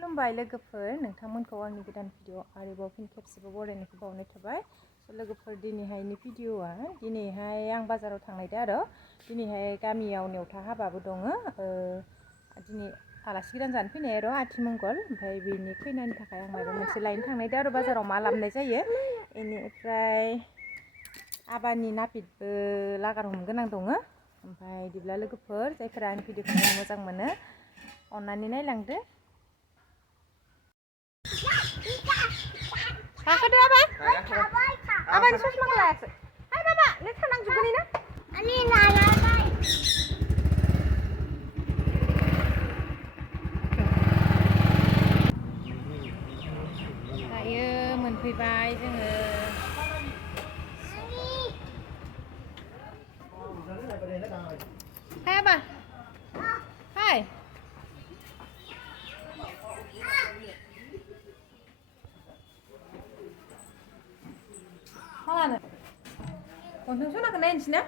खुलुमबाय लोगोफोर नोंथांमोनखौ आंनि गोदान भिडिअ आरोबाव फिन खेबसेबाव बरायनायखौ बावनाय थाबाय लोगोफोर दिनैहायनि भिडिअआ दिनैहाय आं बाजाराव थांनायदो आरो दिनैहाय गामियाव नेवथा हाबाबो दङ दिनै आलासि गोदान जानो फैनाय आरो आथिमंगल ओमफ्राय बेनि फैनायनि थाखाय आं माबा मोनसे लायनो थांनायदो आरो बाजाराव मा लाबोनाय जायो बेनिफ्राय आबानि नापितबो लागार हमनो गोनां दङ ओमफ्राय बिदिब्ला लोगोफोर जायफोरा आंनि भिडिअखौ नायनो मोजां मोनो अन्नानै नायलांदो Kakak dia apa? Apa ini sus makelas? Hai bapak, lihat senang juga nih nak? Ini lala. Ayo मोनफैबाय जोङो. Hai apa? Hai. Mana? Konten sana kena ini sini?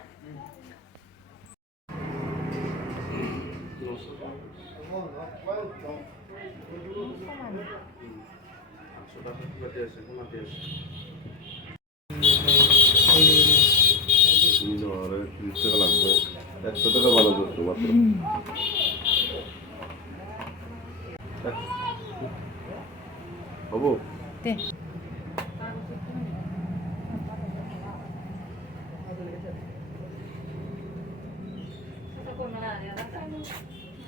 Ini orang itu kalau gue, itu kan malah tuh cuma tuh. Abu. Deh.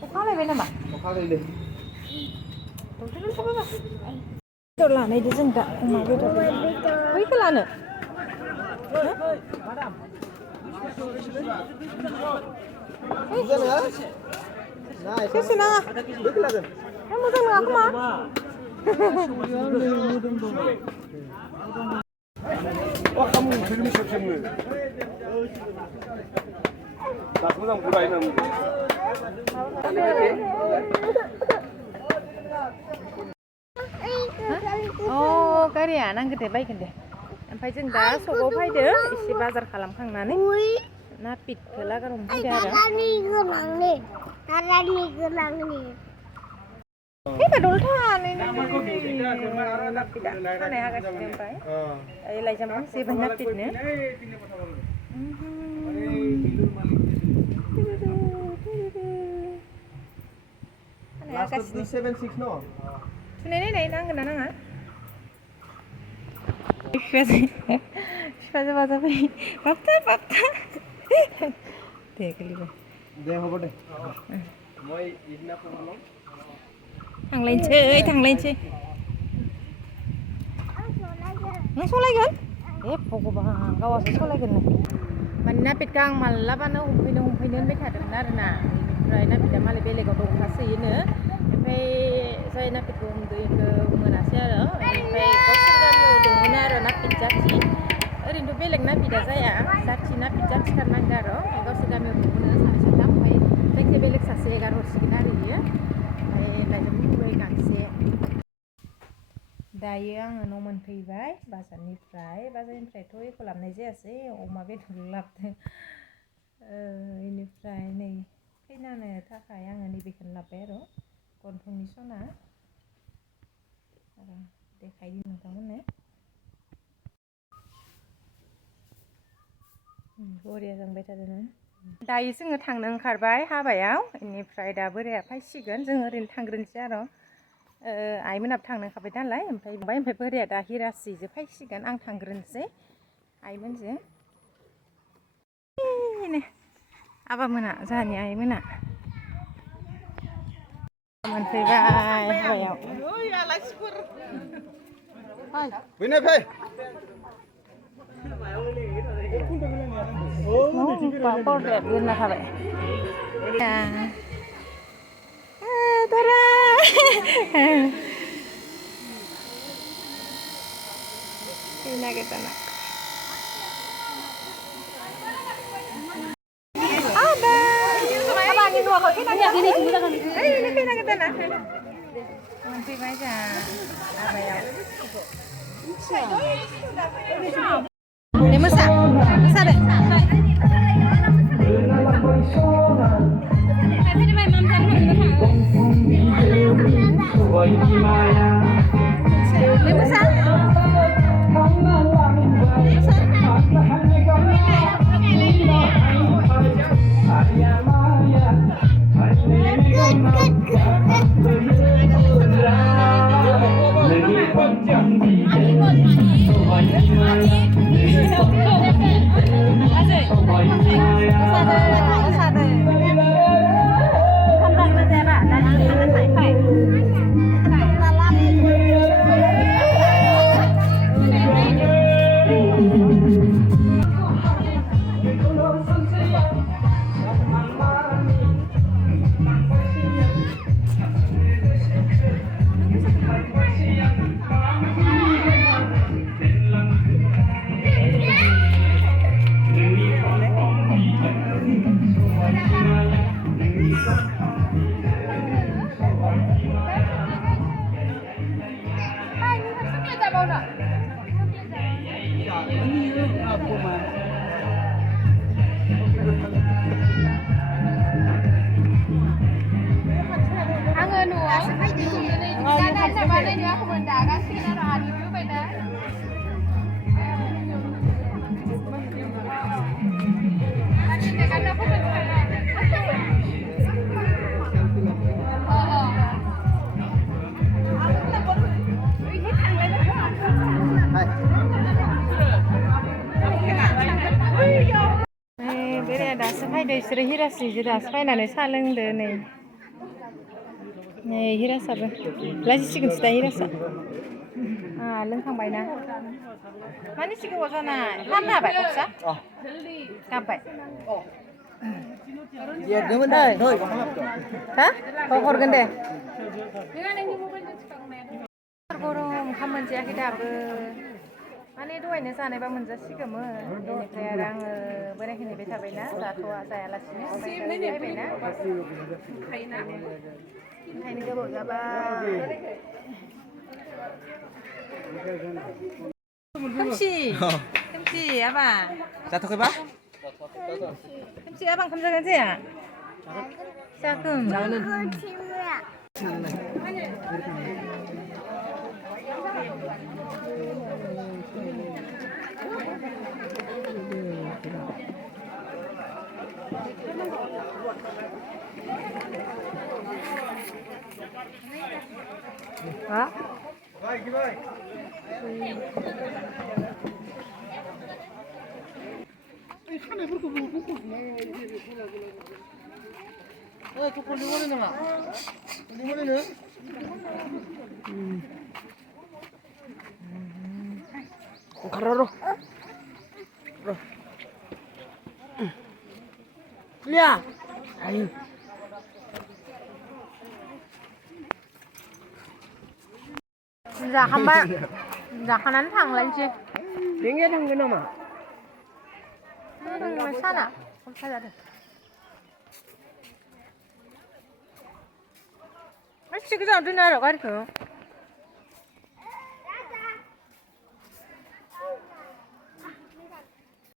Pokale bener mbak? Pokale deh. Betul lah, ini dia enggak rumah betul. Wih kelana? Bukan ya? Nah, itu sih nah. Kamu kan aku mah? Wah kamu film siapa? Tak pernah burai nama. Oh, गारिया नांगोदे बायगोन दे ओमफ्राय जों दा सकाव फैदो एसे बाजार खालामखांनानै नापितखौ लागार हमनो फैदो आरो फैबा दल थानानै नापिता खानाय हागासिनो ओमफ्राय ओइ लायजाम गांसे बाय नापितनो खानाय हागासिनो 376 no. नायनाय नांगोन ना नाङा बिफाजो बाजा फै बाबथा दे गोलैबाय दे हबो दे মই ইদিনা ফোন थांलायनोसै नों सलायगोन ए भगबान गावासो सलायगोन नों माने नापितखौ आं मालाबानो हमफैनो होनबाय थादोंमोन आरोना बेनिफ्राय नापिता मालाय बेलेगाव दंखासोयोनो ओमफ्राय जाय नापितखौ हमदो बेखौ मोनासै आरो बेनिफ्राय गावसोर गामियाव दङनो आरो नापित जाथि ओरैनोथ' बेलेग नापिता जाया जाथि नापित जाथिथारनांगौ आरो गावसोर गामियाव दङनो सानै साथाम ओमफ्राय जायखिया बेलेग सासे एगार हरसिगोन आरो बियो ओमफ्राय लायजाम होबाय गांसे दायो आङो न' मोनफैबाय बाजारनिफ्रायथ' एख' लाबोनाय जायासै अमा बेदर लाबोदों बेनिफ्राय नै फैनानो थाखाय आङो नैबेखौनो लाबोबाय आरो गन्थंनि सना आरो देखायदि नोंथांमोननो बरिया जोंबाय थादों दायो जोङो थांनो ओंखारबाय हाबायाव बेनिफ्राय दा बोराया फैसिगोन जों ओरैनो थांग्रोनोसै आरो आइमोनाबो थांनो ओंखारबाय नालाय ओमफ्राय बोराया दा हिरासिजों फैसिगोन आं थांग्रोनोसै आइमोनजों आबामोना जोंहानि आइमोना मोनफैबाय हाबायाव फैनाय फै पर्दाया दोनना थाबाय Tara! Pinagatan na. Aba! Abangin mo ako. Pinagatan na. Ay, pinagatan na. Munti ba siya? Abayaw. Masa? Masa ba? बेराया दासो फैदो बिसोरो हिरासजों दासो फैनानै साहा लोंदो नै हिरासाबो लाजिसिगोनसो दा हिरासा लोंखांबायना मानि सिगाङाव जानाय फाननो हाबाय बक्सा गाबबाय हा हरगोन दे गरम ओंखाम मोनजायाखै दाबो माने दहायनो जानायबा मोनजासिगौमोन बेनिफ्राय आरो आङो बोरायखौ नेबाय थाबायना जाथ'वा जायालासिनो फैबायना ओंखायनो गोबाव जाबाय खोमसि आबा जाथ'खैबा खोमसि आबा ओंखाम जागोन जाया जागोन 아? 가라로. 야. 아이. जाखांबाय जाखांनानै थांलायनोसै 뱅에 당근 나마. साना खमसा जादों एसे गोजानाव दोनो आरो गारिखौ